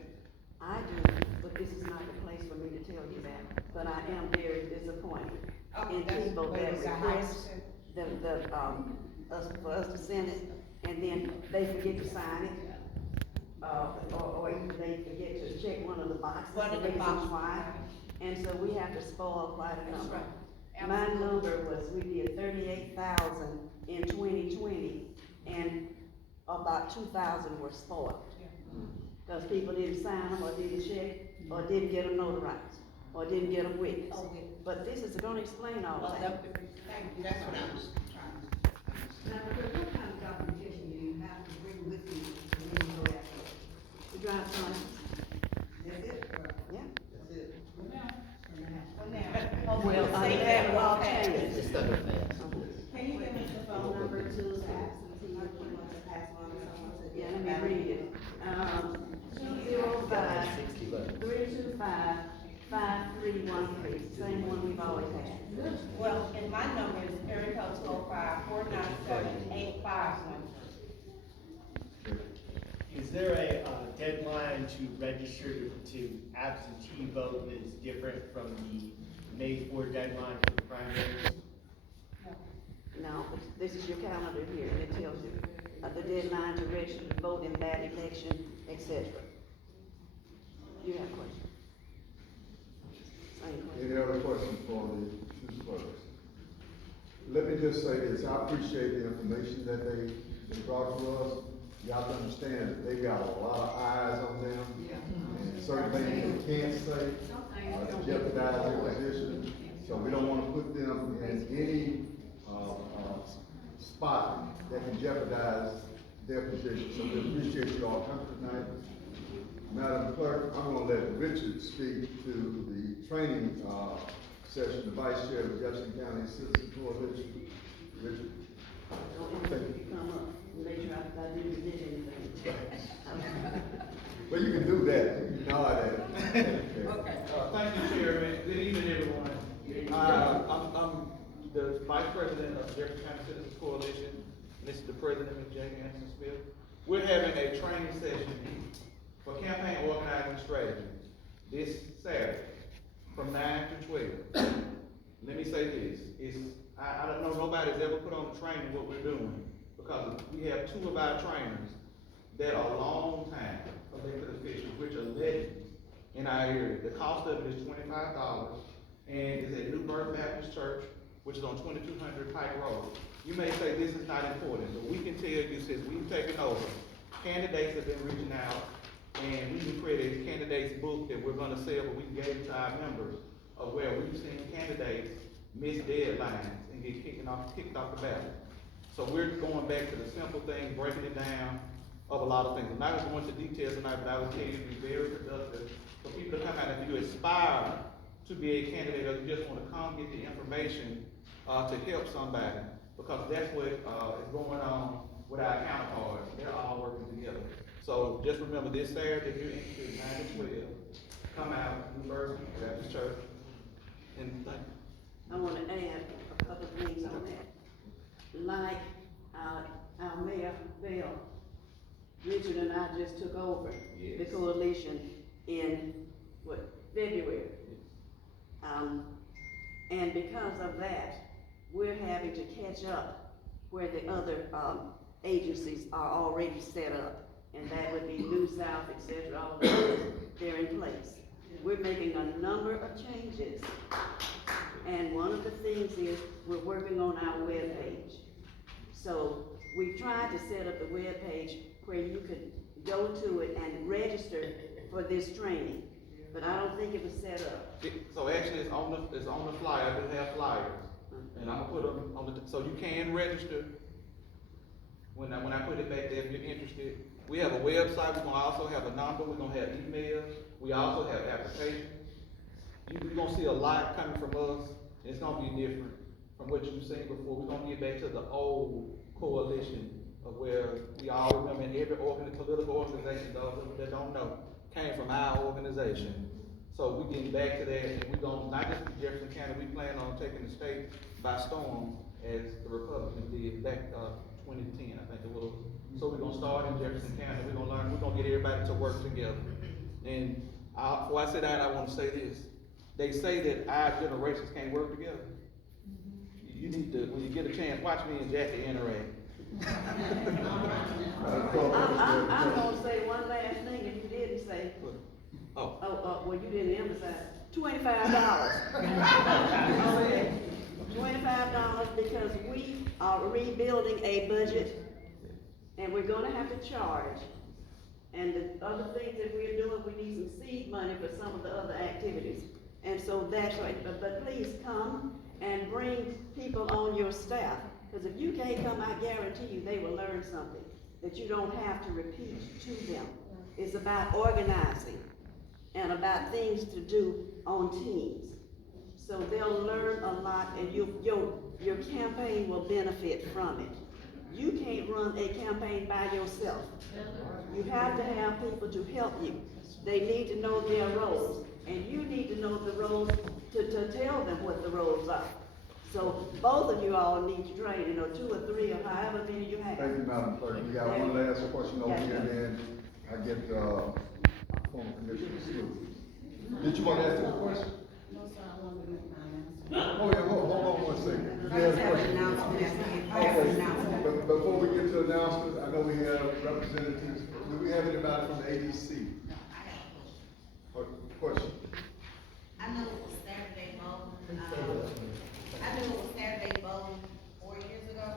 I do, but this is not the place for me to tell you that. But I am very disappointed in people that request for us to send it, and then they forget to sign it, or even they forget to check one of the boxes. One of the boxes. Why. And so we have to spoil quite a number. My number was, we did 38,000 in 2020, and about 2,000 were spoiled. Because people didn't sign them, or didn't check, or didn't get them notarized. or didn't get a witness. Oh, witness. But this is gonna explain all Well, that. thank you, that's what I was trying to. Now, because what kind of documentation do you have to bring with you when you go out there? The driver's license. That's it? Yeah. That's it. Well, I mean, that law changes. It's not gonna pass. Can you give me the phone number to the absentee, if you want to pass on to someone to Yeah, get let me read it. 205-325-5313, same one we've always had. Well, and my number is area code 205-497-8513. Is there a deadline to register to absentee vote that is different from the May 4 deadline for the primaries? No, but this is your calendar here, and it tells you, the deadline to register to vote in that election, etc. You have a question? Same question. Any other questions for the two clerks? Let me just say this, I appreciate the information that they brought to us. You have to understand that they got a lot of eyes on them. And certain things they can't say, to jeopardize their position. So we don't wanna put them in any, spot that can jeopardize their position. So we appreciate you all coming tonight. Madam Clerk, I'm gonna let Richard speak to the training, session, the Vice Chair of Jefferson County Citizen Coalition. Richard? Don't ask you to come up, and make sure I didn't miss anything. Well, you can do that, you can nod at it. Thank you, Chairman. Good evening, everyone. I'm the Vice President of the Jefferson County Citizens Coalition, and this is the President, Ms. Jackie Anderson Smith. We're having a training session for campaign organizing strategy this Saturday from 9 to 12. Let me say this, I don't know, nobody's ever put on the training what we're doing, because we have two of our trainers that are long time elected officials, which are legends in our area. The cost of it is $25, and it's at New Birth Baptist Church, which is on 2200 Pike Road. You may say this is not important, but we can tell you, since we've taken over, candidates have been reaching out, and we can create a candidates book that we're gonna sell, but we can give it to our members, of where we've seen candidates miss deadlines and get kicked off the ballot. So we're going back to the simple thing, breaking it down of a lot of things. I'm not gonna go into details tonight, but I would tell you to be very productive for people to come out. If you aspire to be a candidate, or you just wanna come get the information, to help somebody, because that's what, is going on with our counterparts. They're all working together. So just remember this Saturday, if you're interested, 9 to 12, come out, New Birth Baptist Church, and thank you. I want to add a couple of things on that. Like our Mayor Bell, Richard and I just took over the coalition in, February. And because of that, we're having to catch up where the other, agencies are already set up. And that would be New South, et cetera, all of those, they're in place. We're making a number of changes. And one of the things is, we're working on our webpage. So, we tried to set up the webpage where you could go to it and register for this training, but I don't think it was set up. So actually, it's on the flyer, I do have flyers, and I'm gonna put them on so you can register. When I put it back there, if you're interested, we have a website, we're gonna also have a number, we're gonna have emails, we also have applications. You're gonna see a lot coming from us, and it's gonna be different from what you've seen before. We're gonna get back to the old coalition of where we all remember every political organization, those that don't know, came from our organization. So we're getting back to that, and we're gonna, not just in Jefferson County, we plan on taking the state by storm as the Republicans did back, 2010, I think it was. So we're gonna start in Jefferson County, we're gonna learn, we're gonna get everybody to work together. And before I say that, I wanna say this. They say that our generations can't work together. You need to, when you get a chance, watch me and Jackie interact. I'm gonna say one last thing, if you didn't say. Well, you didn't emphasize, $25. Okay, $25 because we are rebuilding a budget, and we're gonna have to charge. And the other things that we're doing, we need some seed money for some of the other activities. And so that's right, but please come and bring people on your staff. Because if you can't come, I guarantee you they will learn something that you don't have to repeat to them. It's about organizing and about things to do on teams. So they'll learn a lot, and your campaign will benefit from it. You can't run a campaign by yourself. You have to have people to help you. They need to know their roles, and you need to know the roles to tell them what the roles are. So both of you all need training, or 2 or 3, or however many you have. Thank you, Madam Clerk. We got one last question over here, then I get, former Commissioner Smith. Did you want to ask him a question? No, sir, I want to make my Oh, yeah, hold on 1 second. You have a question? Okay, but before we get to announcements, I know we have representatives, do we have anybody from the ADC? Question? I know it was Saturday vote, I knew it was Saturday vote 4 years ago.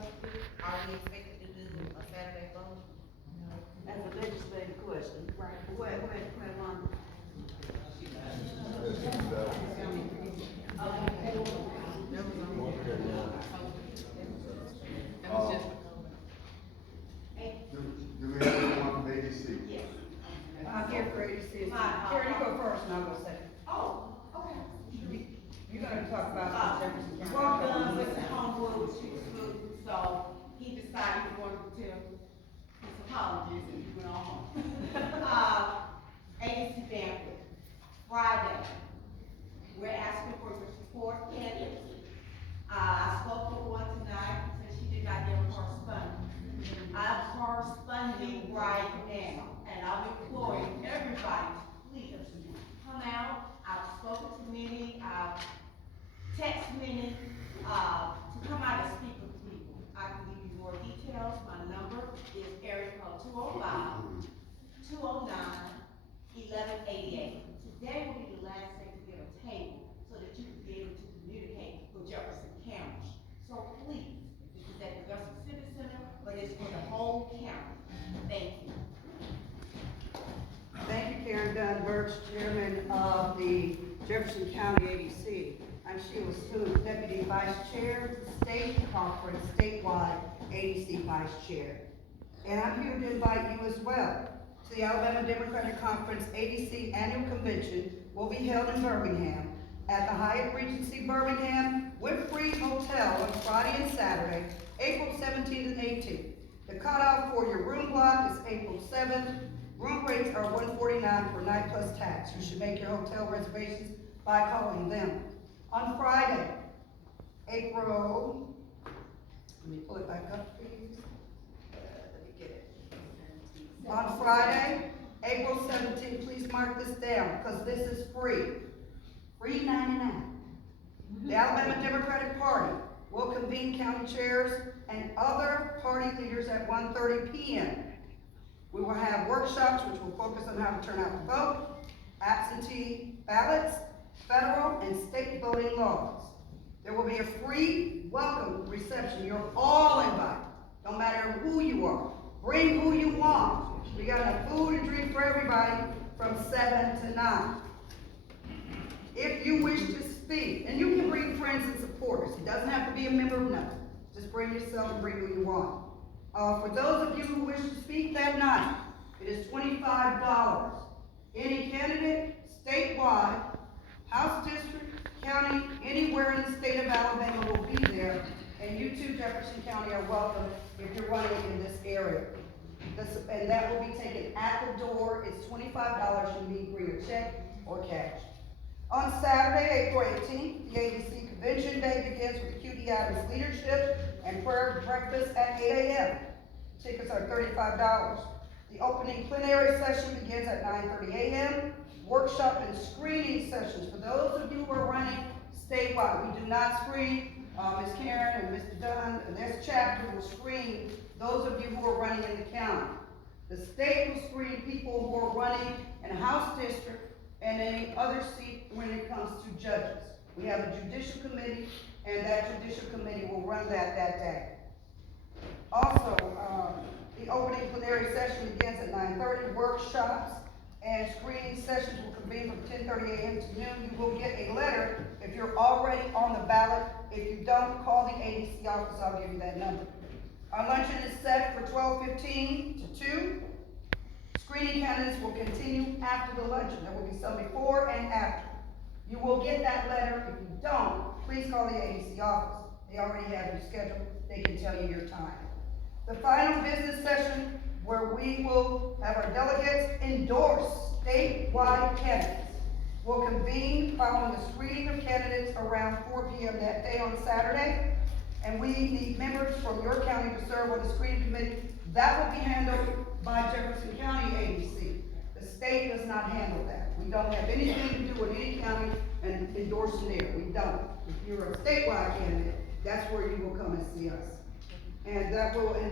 Are we expected to do a Saturday vote? That's a legislative question. Right. Where, Wanda? Do we have anyone from ADC? Yes. I'm here for ADC. Here, you go first, and I'll go second. Oh, okay. You're gonna talk about Jefferson County. Work done with the homeboy with street food, so he decided he wanted to tell his apologies and he went on home. ADC banquet, Friday. We're asking for your support, candidates. I spoke with one tonight, said she did not get a correspondent. I'm corresponding right now, and I'm imploring everybody to please come out. I've spoken to many, I've texted many, to come out and speak with people. I can give you more details. My number is area code 205-209-1188. Today will be the last day to get a table so that you can be able to communicate with Jefferson County. So please, this is at the Jefferson Civic Center, but it's for the whole county. Thank you. Thank you, Karen Dunn Birch, Chairman of the Jefferson County ADC. I'm Sheila Smoot, Deputy Vice Chair, State Conference, statewide ADC Vice Chair. And I'm here to invite you as well to the Alabama Democratic Conference ADC Annual Convention will be held in Birmingham at the Hyatt Regency Birmingham Winfrey Hotel on Friday and Saturday, April 17th and 18th. The cutoff for your room block is April 7th. Room rates are $149 per night plus tax. You should make your hotel reservations by calling them. On Friday, let me pull it back up, please. Let me get it. On Friday, April 17th, please mark this down, because this is free. Free 99. The Alabama Democratic Party will convene county chairs and other party leaders at 1:30 p.m. We will have workshops which will focus on how to turn out to vote, absentee ballots, federal and state voting laws. There will be a free welcome reception. You're all invited, no matter who you are. Bring who you want. We got enough food and drink for everybody from 7 to 9. If you wish to speak, and you can bring friends and supporters. It doesn't have to be a member of nothing. Just bring yourself and bring who you want. For those of you who wish to speak that night, it is $25. Any candidate, statewide, House District, county, anywhere in the state of Alabama will be there. And you too, Jefferson County, are welcome if you're running in this area. And that will be taken at the door. It's $25. You need to bring a check or cash. On Saturday, April 18th, the ADC Convention Day begins with the QD Adams leadership and prayer breakfast at 8 a.m. Tickets are $35. The opening plenary session begins at 9:30 a.m. Workshop and screening sessions. For those of you who are running statewide, we do not screen. Ms. Karen and Mr. Dunn and this chapter will screen those of you who are running in the county. The state will screen people who are running in a House district and any other seat when it comes to judges. We have a judicial committee, and that judicial committee will run that day. Also, the opening plenary session begins at 9:30. Workshops and screening sessions will convene from 10:30 a.m. to noon. You will get a letter if you're already on the ballot. If you don't, call the ADC office, I'll give you that number. Our luncheon is set for 12:15 to 2. Screening candidates will continue after the luncheon. There will be some before and after. You will get that letter. If you don't, please call the ADC office. They already have you scheduled. They can tell you your time. The final business session, where we will have our delegates endorse statewide candidates, will convene following the screening of candidates around 4 p.m. that day on Saturday. And we need members from your county to serve on the screening committee. That will be handled by Jefferson County ADC. The state does not handle that. We don't have anything to do with any county and endorsing there. We don't. If you're a statewide candidate, that's where you will come and see us. And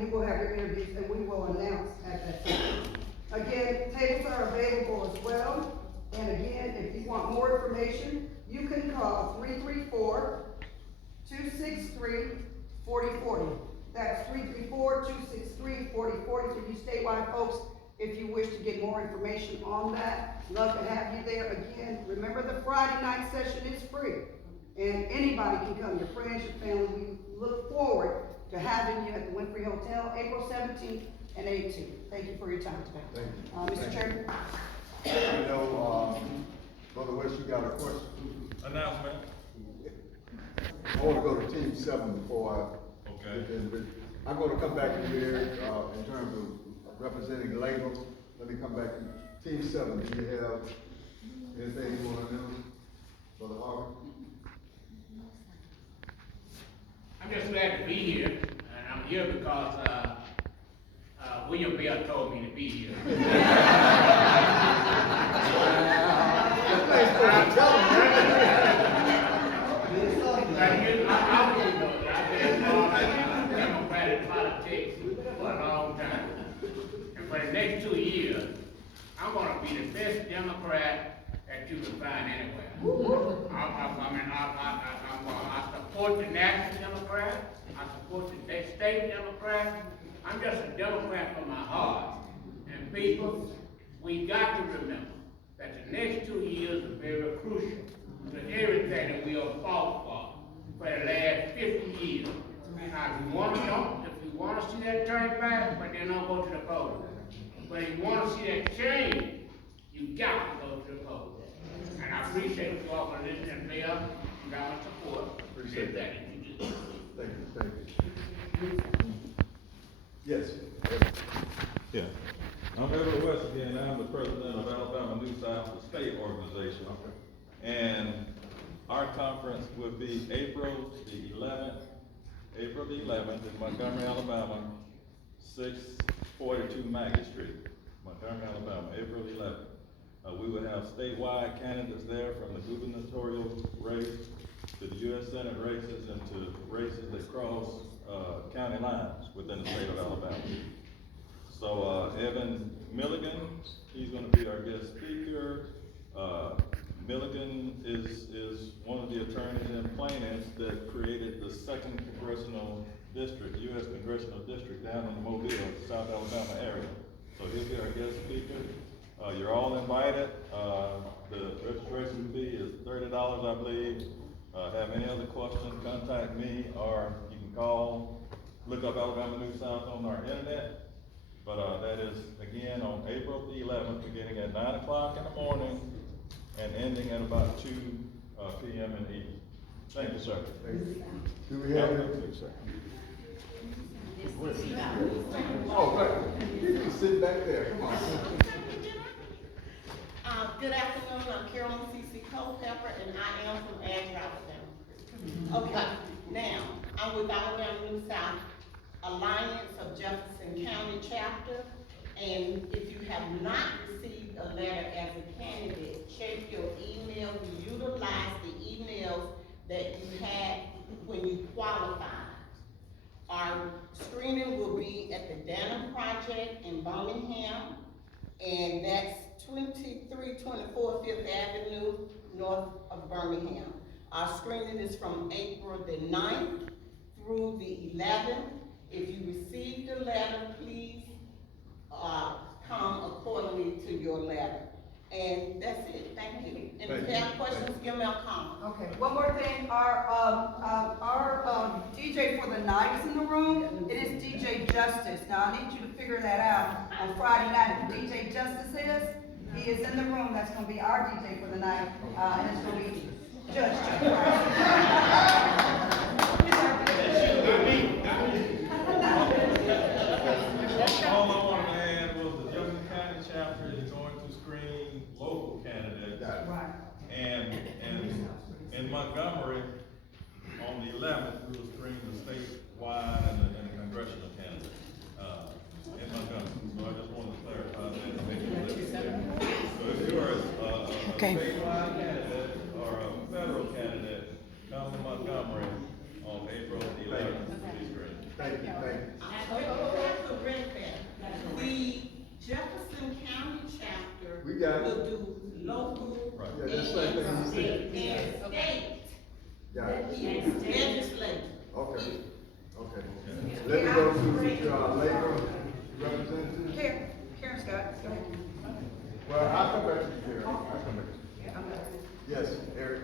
you will have your interviews, and we will announce at that time. Again, tables are available as well. And again, if you want more information, you can call 334-263-4040. That's 334-263-4040 for you statewide folks. If you wish to get more information on that, love to have you there. Again, remember the Friday night session is free. And anybody can come, your friends, your family. We look forward to having you at the Winfrey Hotel, April 17th and 18th. Thank you for your time today. Thank you. Mr. Chairman? I know, Brother West, you got a question? Announcement. I want to go to team 7 before I. Okay. I'm going to come back in here, in terms of representing labor. Let me come back to team 7. Do you have anything you want to know, Brother Harvey? I'm just glad to be here, and I'm here because, William Bell told me to be here. Democratic politics for a long time. And for the next 2 years, I'm gonna be the best Democrat that you can find anywhere. I support the National Democrat, I support the state Democrat. I'm just a Democrat from my heart. And people, we got to remember that the next 2 years are very crucial to everything that we have fought for the last 50 years. Now, if you want to see that turn back, but then don't go to the polls. But if you want to see that change, you got to go to the polls. And I appreciate you all for listening, Mayor. You got my support. Appreciate that. Thank you. Yes. Yeah. I'm Everett West again. I'm the president of Alabama New South, the state organization. Okay. And our conference will be April the 11th in Montgomery, Alabama, 642 Maggie Street, Montgomery, Alabama, April 11th. We will have statewide candidates there from the gubernatorial race to the U.S. Senate races and to races that cross county lines within the state of Alabama. So Evan Milligan, he's going to be our guest speaker. Milligan is one of the attorneys and plaintiffs that created the 2nd Congressional District, U.S. Congressional District down in the Mobile, South Alabama area. So he'll be our guest speaker. You're all invited. The registration fee is $30, I believe. Have any other questions, contact me, or you can call, look up Alabama New South on our internet. But that is, again, on April the 11th, beginning at 9 o'clock in the morning and ending at about 2 p.m. in the evening. Thank you, sir. Thank you. Do we have anything, sir? Oh, right. You can sit back there. Come on. Good afternoon, I'm Carolyn C.C. Culpepper, and I am from Aggie, Alabama. Okay, now, I'm with Alabama New South Alliance of Jefferson County Chapter, and if you have not received a letter as a candidate, check your email, utilize the emails that you had when you qualified. Our screening will be at the Danham Project in Birmingham, and that's 2324 Fifth Avenue, north of Birmingham. Our screening is from April the 9th through the 11th. If you received a letter, please come accordingly to your letter. And that's it, thank you. And if you have questions, give me a call. Okay, one more thing, our DJ for the night is in the room, it is DJ Justice. Now, I need you to figure that out on Friday night, who DJ Justice is. He is in the room, that's gonna be our DJ for the night, and it's gonna be Judge All I wanted to add was the Jefferson County chapter is going to screen local candidates. Right. And in Montgomery, on the 11th, we will screen the statewide and the congressional candidates, in Montgomery. So I just wanted to clarify that and make sure that we clear. So if you are a statewide candidate or a federal candidate, come to Montgomery on April 11th to be screened. Thank you, thank you. The Jefferson County chapter We got it. will do local Right. Yeah, that's the same thing you said. and state Got it. legislature. Okay, okay. Let me go to, labor representative. Karen's got it, go ahead. Well, I'll come back to you, Karen. I'll come back to you. Yes, Eric.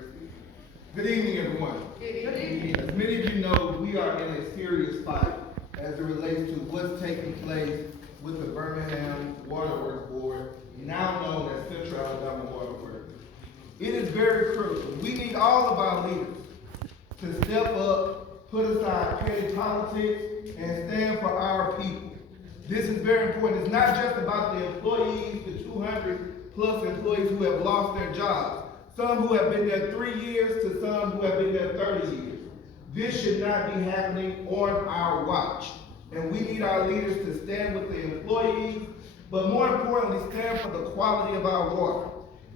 Good evening, everyone. Good evening. As many of you know, we are in a serious fight as it relates to what's taking place with the Birmingham Waterworks Board, now known as Central Alabama Waterworks. It is very critical. We need all of our leaders to step up, put aside petty politics, and stand for our people. This is very important. It's not just about the employees, the 200 plus employees who have lost their jobs. Some who have been there 3 years to some who have been there 30 years. This should not be happening on our watch. And we need our leaders to stand with the employees, but more importantly, stand for the quality of our water.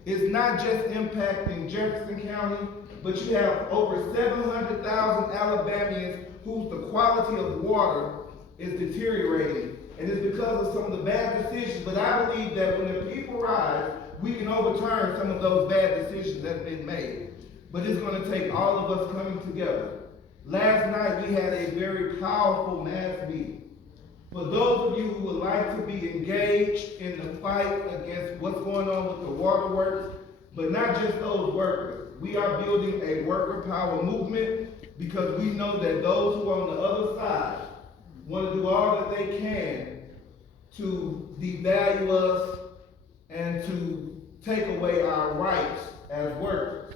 It's not just impacting Jefferson County, but you have over 700,000 Alabamians whose the quality of water is deteriorating. And it's because of some of the bad decisions, but I believe that when the people rise, we can overturn some of those bad decisions that have been made. But it's gonna take all of us coming together. Last night, we had a very powerful mass meeting. For those of you who would like to be engaged in the fight against what's going on with the waterworks, but not just those workers, we are building a worker power movement because we know that those who are on the other side want to do all that they can to devalue us and to take away our rights as workers.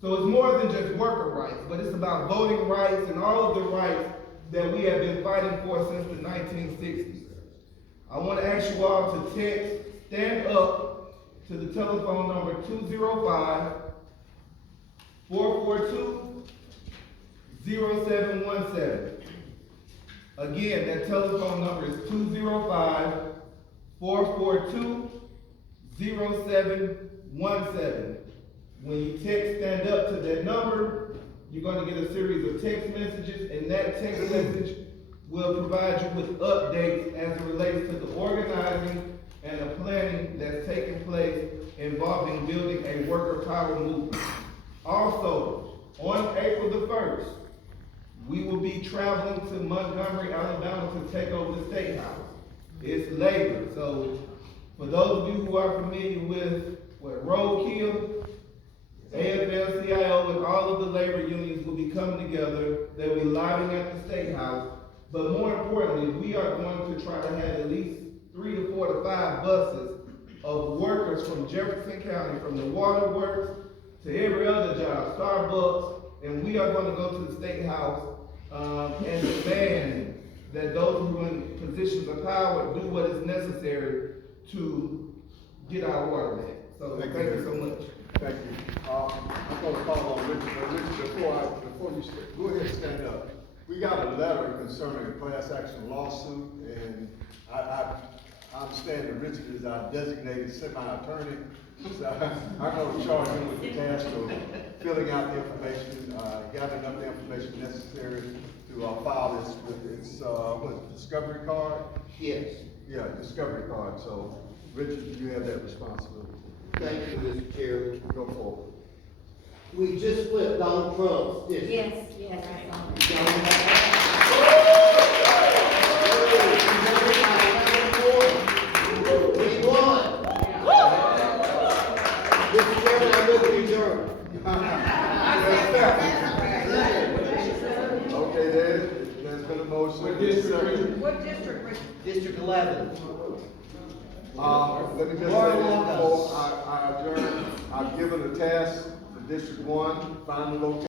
So it's more than just worker rights, but it's about voting rights and all of the rights that we have been fighting for since the 1960s. I want to ask you all to text "Stand Up" to the telephone number 205-442-0717. Again, that telephone number is 205-442-0717. When you text "Stand Up" to that number, you're going to get a series of text messages, and that text message will provide you with updates as it relates to the organizing and the planning that's taking place involving building a worker power movement. Also, on April the 1st, we will be traveling to Montgomery, Alabama to take over the State House. It's labor, so for those of you who are familiar with roadkill, AFL-CIO and all of the labor unions will be coming together. They'll be lobbying at the State House. But more importantly, we are going to try to have at least 3 to 4 to 5 buses of workers from Jefferson County, from the waterworks to every other job, Starbucks, and we are going to go to the State House and demand that those who are in positions of power do what is necessary to get our water back. So thank you so much. Thank you. I'm gonna call on Richard, but Richard, before you go ahead and stand up. We got a letter concerning a class action lawsuit, and I understand that Richard is our designated semi-attorney. So I'm gonna charge him with the task of filling out the information, gathering up the information necessary to file this with its, discovery card? Yes. Yeah, discovery card. So, Richard, you have that responsibility. Thank you, Mr. Chairman. Go forward. We just flipped Donald Trump's district. Yes, yes, I saw We won. Okay, there's been a motion. What district? What district, Richard? District 11. Let me just say this Lord before I adjourn. I've given a task to District 1, find the location.